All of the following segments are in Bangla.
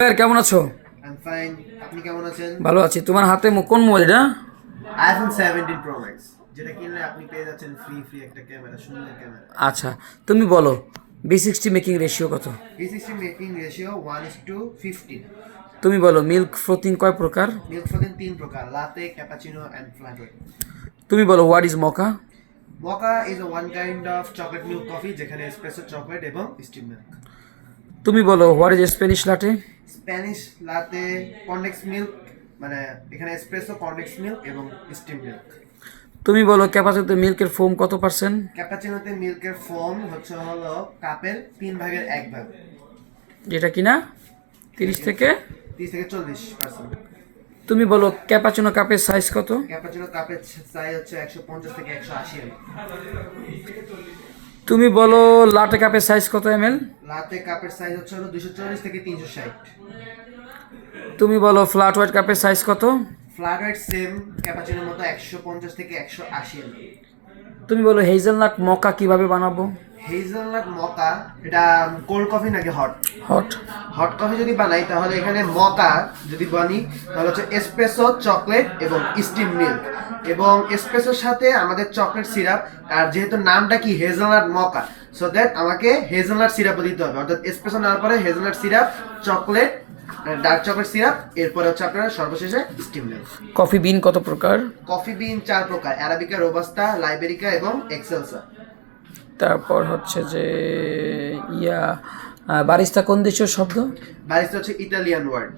কেমন আছো? I'm fine. আপনি কেমন আছেন? ভালো আছি। তোমার হাতে কোন মোবাইল এটা? iPhone 17 Pro Max যেটা কিনলে আপনি পেয়ে যাচ্ছেন ফ্রি একটা ক্যামেরা, সুন্দর ক্যামেরা। আচ্ছা, তুমি বলো B60 মেকিং রেশিও কত? B60 making ratio 1:15। তুমি বলো মিল্ক ফ্রোথিং কয় প্রকার? মিল্ক ফ্রোথেন 3 প্রকার: latte, cappuccino and flat white. তুমি বলো what is mocha? Mocha is a one kind of chocolate milk coffee যেখানে এসপ্রেসো চকলেট এবং স্টিম মিল্ক। তুমি বলো what is Spanish latte? Spanish latte condense milk, মানে এখানে এসপ্রেসো, কনডেন্স মিল্ক এবং স্টিম মিল্ক। তুমি বলো ক্যাপাচিনোতে মিল্কের ফোম কত পার্সেন্ট? ক্যাপাচিনোতে মিল্কের ফোম হলো কাপের 1/3 ভাগ, যেটা কিনা 30 থেকে 30 থেকে 40%। তুমি বলো ক্যাপাচিনো কাপের সাইজ কত? ক্যাপাচিনো কাপের সাইজ হচ্ছে 150 থেকে 180 ml। তুমি বলো লাটে কাপের সাইজ কত ml? লাতে কাপের সাইজ হচ্ছে 240 থেকে 360। তুমি বলো ফ্ল্যাট হোয়াইট কাপের সাইজ কত? ফ্ল্যাট হোয়াইট সেম ক্যাপাচিনোর মতো 150 থেকে 180 ml। তুমি বলো হেজেলনাট মকা কিভাবে বানাবো? হেজেলনাট মকা, এটা কোল্ড কফি নাকি হট? হট। হট কফি যদি বানাই তাহলে এখানে মকা যদি বানি তাহলে হচ্ছে এসপ্রেসো, চকলেট এবং স্টিম মিল্ক, এবং এসপ্রেসোর সাথে আমাদের চকলেট সিরাপ। আর যেহেতু নামটা কি হেজেলনাট মকা, সো দ্যাট আমাকে হেজেলনাট সিরাপও দিতে হবে, অর্থাৎ এসপ্রেসো নেওয়ার পরে hazelnut syrup, chocolate, dark chocolate syrup, এরপরে হচ্ছে আপনার সর্বশেষে স্টিম মিল্ক। কফি বিন কত প্রকার? কফি বিন 4 প্রকার: অ্যারাবিকা, রোবাস্তা, লাইবেরিকা এবং এক্সেলসা। তারপর হচ্ছে যে ইয়া বারিস্তা কোন দেশের শব্দ? বারিস্তা হচ্ছে ইতালিয়ান ওয়ার্ড।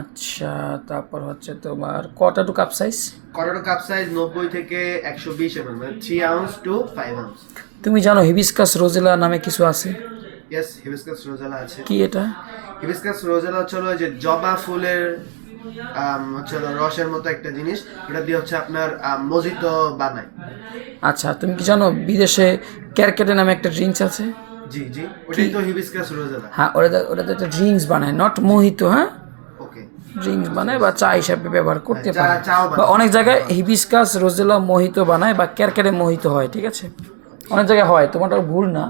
আচ্ছা, তারপর হচ্ছে তোমার কটা টু কাপ সাইজ? কর্নাটো কাপ সাইজ 90 থেকে 120 ml, মানে 3 আউন্স টু 5 আউন্স। তুমি জানো হিবিস্কাস রোজেলা নামে কিছু আছে? ইয়েস, হিবিস্কাস রোজেলা আছে। কি এটা? হিবিস্কাস রোজেলা হচ্ছে হলো যে জবা ফুলের হচ্ছে হলো রসের মতো একটা জিনিস, ওটা দিয়ে হচ্ছে আপনার মজিতো বানায়। আচ্ছা, তুমি কি জানো বিদেশে ক্যারকেটে নামে একটা ড্রিঙ্কস আছে? জি জি, ওটাই তো হিবিস্কাস রোজেলা। হ্যাঁ, ওটা একটা ড্রিঙ্কস বানায়, নট মোহিতো। হ্যাঁ, ওকে। ড্রিঙ্কস বানায় বা চা হিসাবে ব্যবহার করতে চা পারে। চাও বা বানায়। অনেক জায়গায় হিবিস্কাস রোজেলা মোহিতো বানায় বা ক্যারকেটে মোহিতো হয়, ঠিক আছে? অনেক জায়গায় হয়, তোমারটা ভুল না।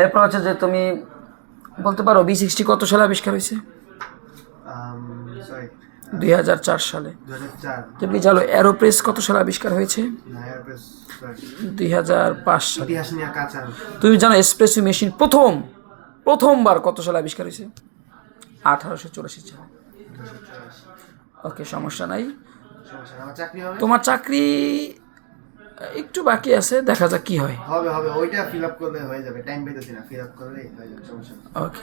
এরপর হচ্ছে যে তুমি বলতে পারো B60 কত সালে আবিষ্কার হয়েছে? সরি, 2004 সালে। 2004। তুমি জানো অ্যারোপ্রেস কত সালে আবিষ্কার হয়েছে? না, এয়ারপ্রেস, সরি। 2005 সালে। ইতিহাস নিয়ে কাঁচা। তুমি জানো এসপ্রেসো মেশিন প্রথমবার কত সালে আবিষ্কার হয়েছে? 1884 সালে। ওকে, সমস্যা নাই। সমস্যা না, আমার চাকরি হবে। তোমার চাকরি একটু বাকি আছে, দেখা যাক কি হয়। হবে হবে, ওইটা ফিল আপ করলে হয়ে যাবে, টাইম পেতেছি না, ফিল আপ করলেই হয়ে যাবে, সমস্যা না। ওকে।